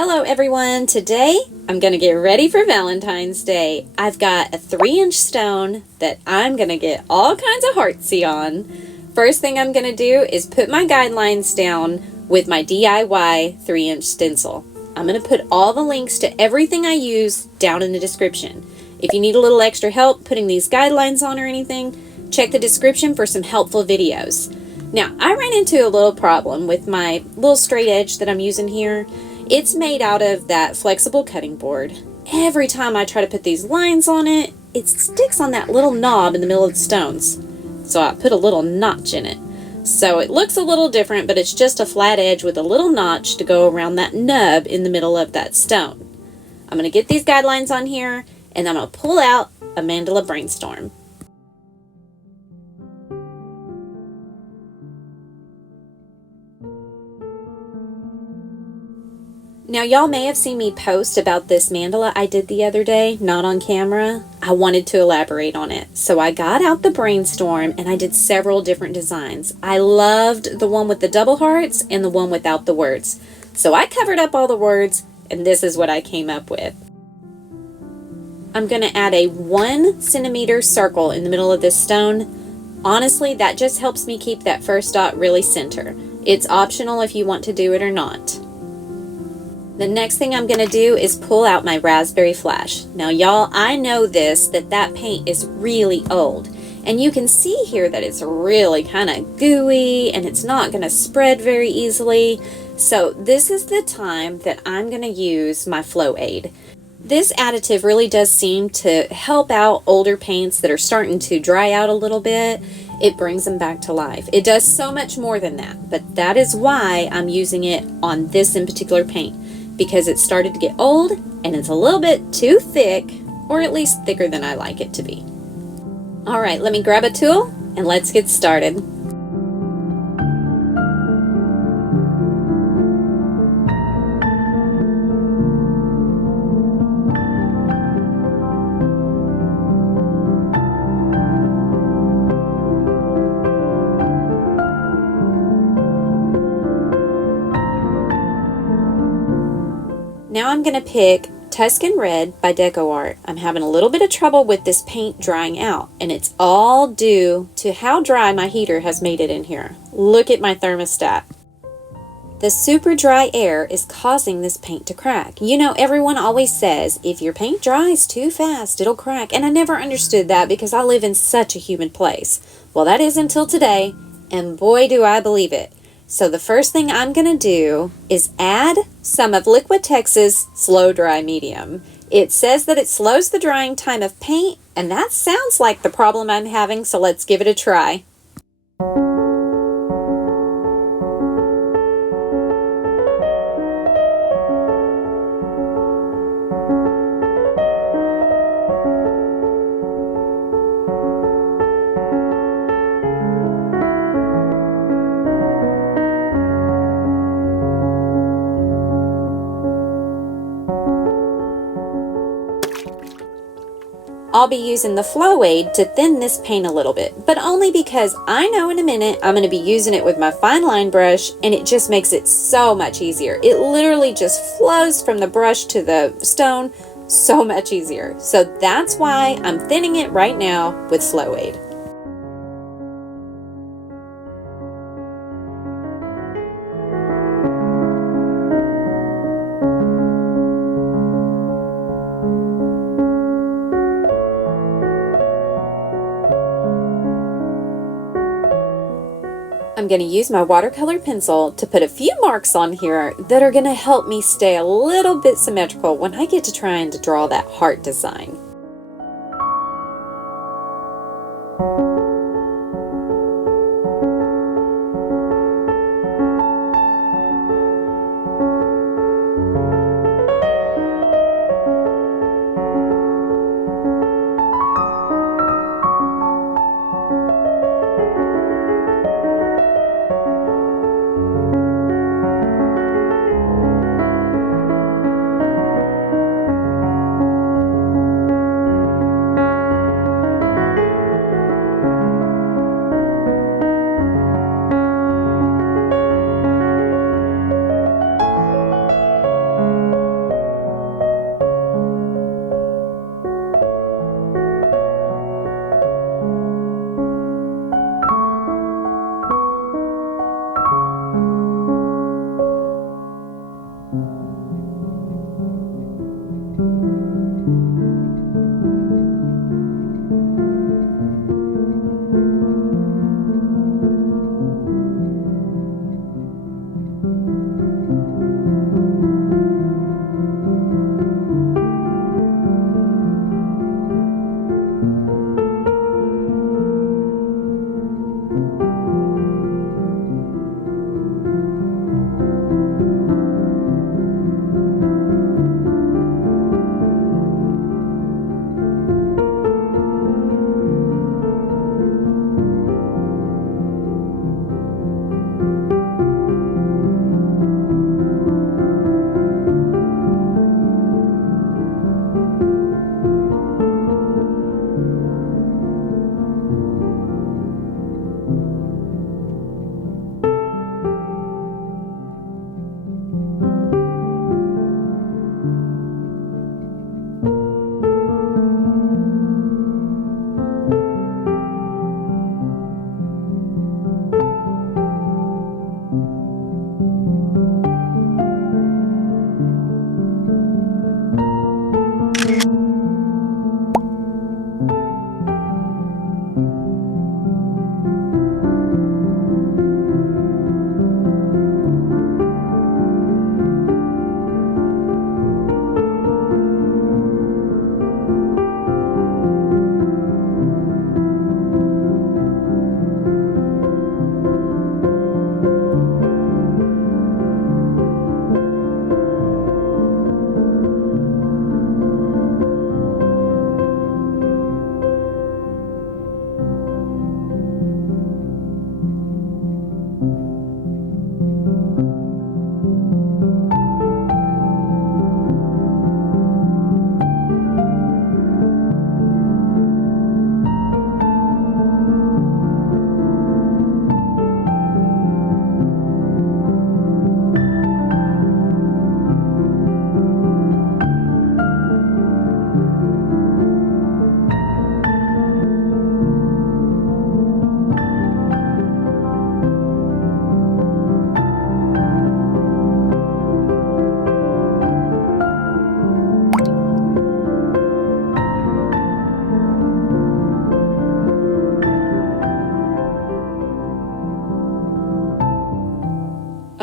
Hello everyone! Today I'm going to get ready for Valentine's Day. I've got a 3-inch stone that I'm going to get all kinds of heartsy on. First thing I'm going to do is put my guidelines down with my DIY 3-inch stencil. I'm going to put all the links to everything I use down in the description. If you need a little extra help putting these guidelines on or anything, check the description for some helpful videos. Now, I ran into a little problem with my little straight edge that I'm using here. It's made out of that flexible cutting board. Every time I try to put these lines on it, it sticks on that little knob in the middle of the stones. So I put a little notch in it. So it looks a little different, but it's just a flat edge with a little notch to go around that nub in the middle of that stone. I'm going to get these guidelines on here, and I'm going to pull out a Mandala Brainstorm. Now, y'all may have seen me post about this mandala I did the other day, not on camera. I wanted to elaborate on it. So I got out the Brainstorm and I did several different designs. I loved the one with the double hearts and the one without the words. So I covered up all the words and this is what I came up with. I'm going to add a 1 centimeter circle in the middle of this stone. Honestly, that just helps me keep that first dot really center. It's optional if you want to do it or not. The next thing I'm going to do is pull out my raspberry flash. Now y'all, I know that paint is really old. And you can see here that it's really kind of gooey and it's not going to spread very easily. So this is the time that I'm going to use my Flow Aid. This additive really does seem to help out older paints that are starting to dry out a little bit. It brings them back to life. It does so much more than that, but that is why I'm using it on this in particular paint. Because it started to get old and it's a little bit too thick, or at least thicker than I like it to be. All right, let me grab a tool and let's get started. Now I'm going to pick Tuscan Red by DecoArt. I'm having a little bit of trouble with this paint drying out, and it's all due to how dry my heater has made it in here. Look at my thermostat. The super dry air is causing this paint to crack. You know, everyone always says, if your paint dries too fast, it'll crack. And I never understood that because I live in such a humid place. Well, that is until today, and boy do I believe it. So the first thing I'm going to do is add some of Liquitex's Slow-Dri medium. It says that it slows the drying time of paint, and that sounds like the problem I'm having, so let's give it a try. I'll be using the Flow Aid to thin this paint a little bit, but only because I know in a minute I'm going to be using it with my fine line brush, and it just makes it so much easier. It literally just flows from the brush to the stone so much easier. So that's why I'm thinning it right now with Flow Aid. I'm going to use my watercolor pencil to put a few marks on here that are going to help me stay a little bit symmetrical when I get to trying to draw that heart design.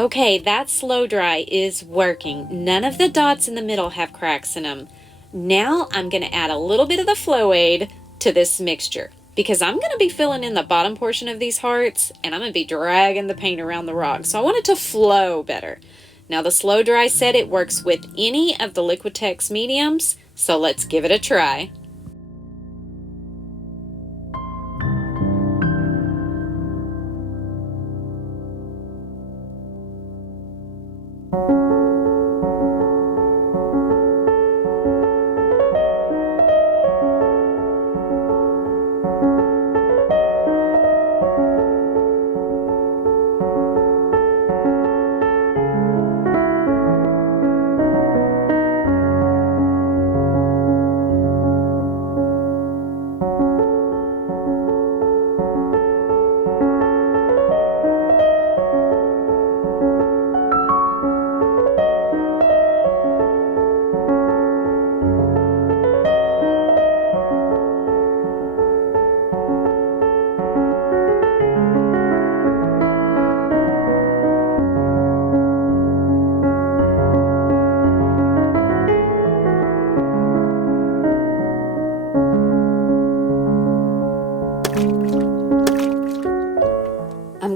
Okay, that slow dry is working. None of the dots in the middle have cracks in them. Now I'm going to add a little bit of the Flow Aid to this mixture because I'm going to be filling in the bottom portion of these hearts and I'm going to be dragging the paint around the rock. So I want it to flow better. Now the slow dry said it works with any of the Liquitex mediums, so let's give it a try.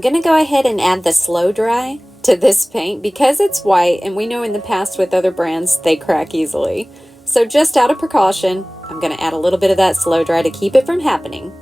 I'm going to go ahead and add the slow dry to this paint because it's white and we know in the past with other brands they crack easily. So just out of precaution, I'm going to add a little bit of that slow dry to keep it from happening.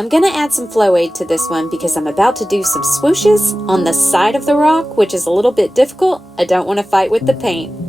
I'm going to add some Flow Aid to this one because I'm about to do some swooshes on the side of the rock, which is a little bit difficult. I don't want to fight with the paint.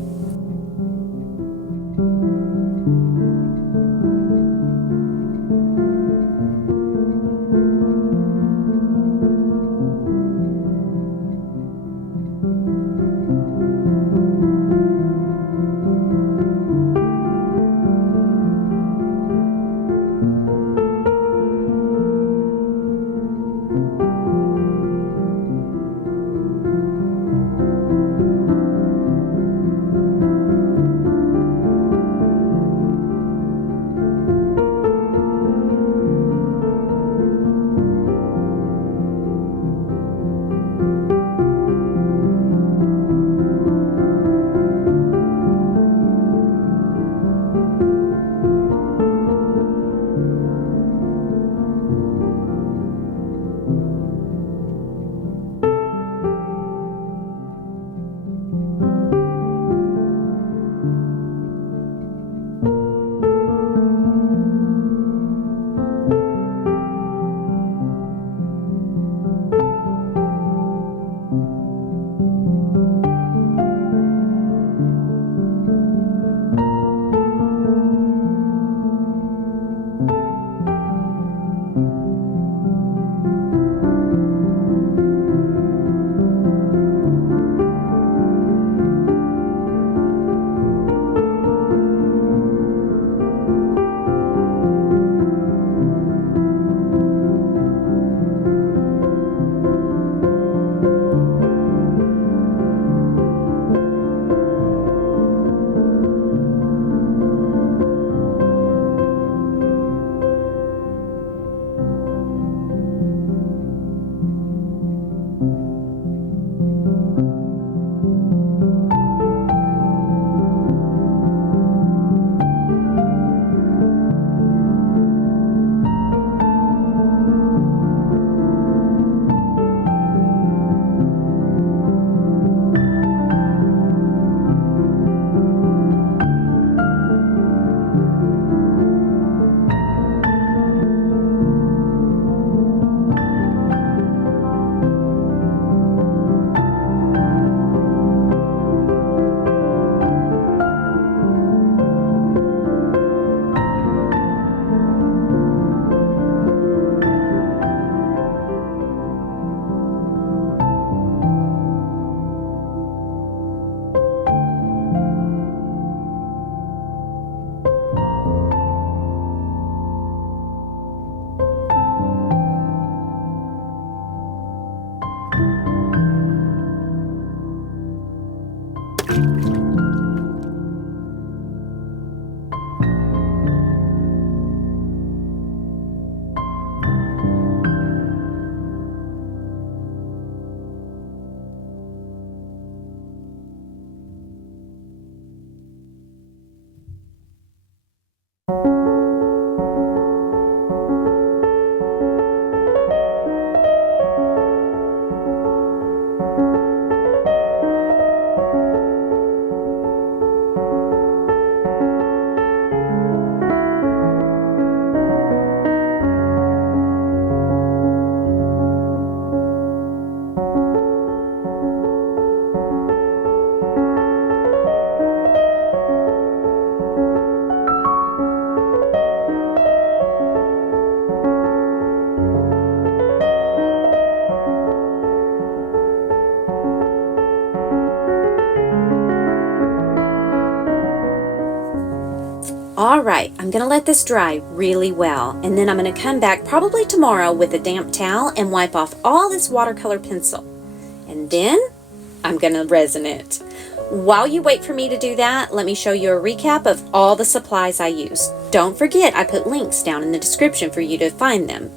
Alright, I'm going to let this dry really well, and then I'm going to come back probably tomorrow with a damp towel and wipe off all this watercolor pencil. And then I'm going to resin it. While you wait for me to do that, let me show you a recap of all the supplies I used. Don't forget, I put links down in the description for you to find them.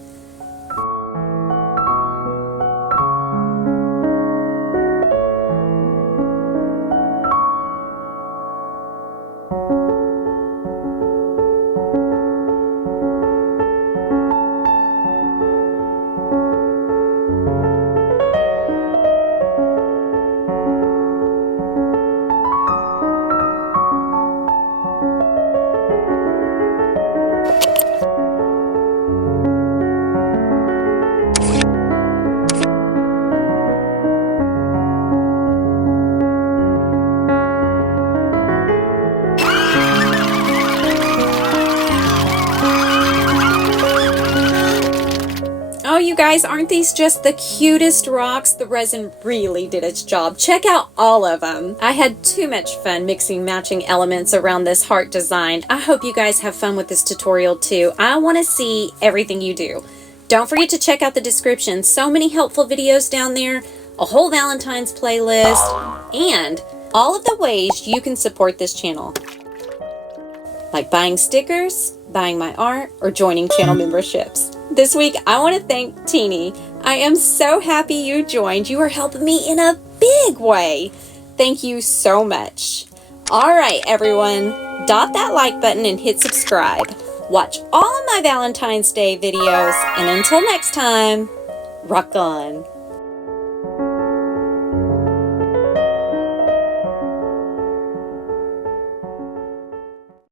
Oh, you guys, aren't these just the cutest rocks? The resin really did its job. Check out all of them. I had too much fun mixing matching elements around this heart design. I hope you guys have fun with this tutorial too. I want to see everything you do. Don't forget to check out the description. So many helpful videos down there, a whole Valentine's playlist, and all of the ways you can support this channel. Like buying stickers, buying my art, or joining channel memberships. This week, I want to thank Teeny. I am so happy you joined. You are helping me in a big way. Thank you so much. All right, everyone, dot that like button and hit subscribe. Watch all of my Valentine's Day videos, and until next time, rock on.